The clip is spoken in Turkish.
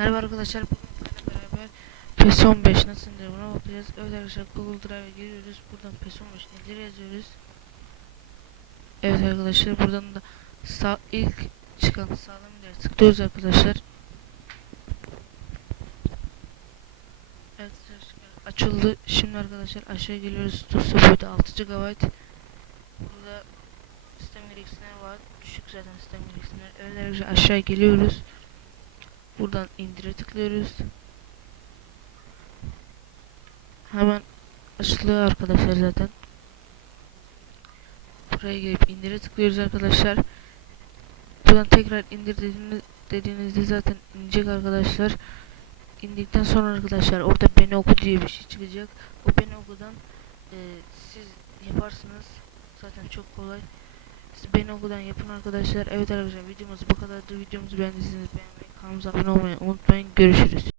Merhaba arkadaşlar bugün beraber PES 15 nasıl indirir buna bakacağız. Evet arkadaşlar Google Drive'a giriyoruz. Buradan PES 15 indir yazıyoruz. Evet arkadaşlar buradan da sağ ilk çıkan sağlam indir tıklıyoruz arkadaşlar. Evet arkadaşlar açıldı. Şimdi arkadaşlar aşağı geliyoruz. Dosya boyutu 6 GB. Burada sistem gereksinimleri var. Düşük zaten sistem gereksinimleri. Evet arkadaşlar aşağı geliyoruz. Buradan indire tıklıyoruz. Hemen açılıyor arkadaşlar zaten. Buraya gelip indire tıklıyoruz arkadaşlar. Buradan tekrar indir dediğiniz, dediğinizde zaten inecek arkadaşlar. İndikten sonra arkadaşlar orada beni oku diye bir şey çıkacak. O beni okudan e, siz yaparsınız. Zaten çok kolay. Siz beni okudan yapın arkadaşlar. Evet arkadaşlar videomuz bu kadardı. Videomuzu beğendiyseniz beğenmeyi, kanalımıza abone olmayı unutmayın. Görüşürüz.